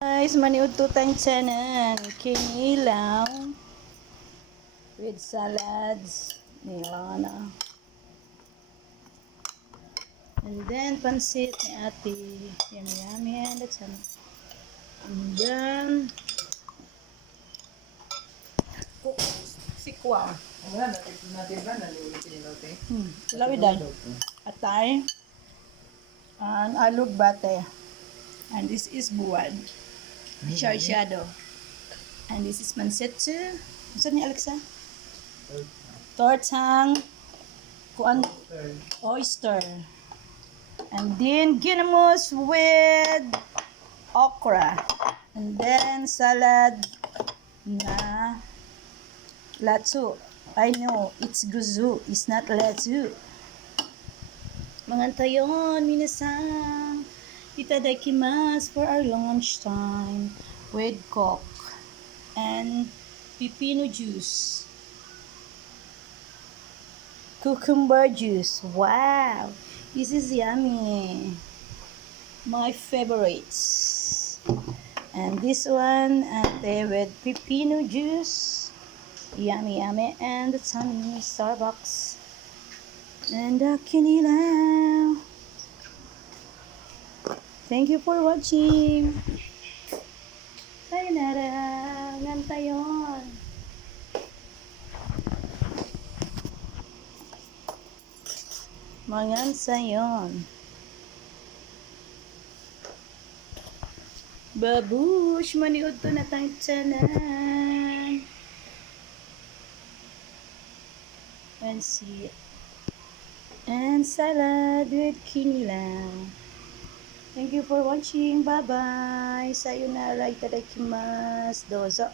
Guys, maniud to tayong tanan. Kinilaw with salads. Nilana. And then, pansit ni ate. Yummy, yummy. And that's yummy. And then, sikwa. Wala, natin ba? Naliulit nilote? Lawidan. Atay. And alug bate. And this is buwan. Shadow. And this is pansit too. Saan ni Alexa? Tortang. Kuan oyster. And then ginamos with okra. And then salad na latsu. I know, it's guzu. It's not latsu. Mga tayon, minasan. Itadakimasu for our lunch time with coke and pipino juice. Cucumber juice. Wow! This is yummy. My favorites. And this one, ante with pipino juice. Yummy, yummy. And it's yummy. Starbucks. And kinilaw. Thank you for watching. Sayonara. Ngantayon. Mangan sayon. Babush, maniud to na tayong tanan. And see. And salad with kinilaw. Thank you for watching. Bye-bye. Sayonara. Itadakimasu. Dozo.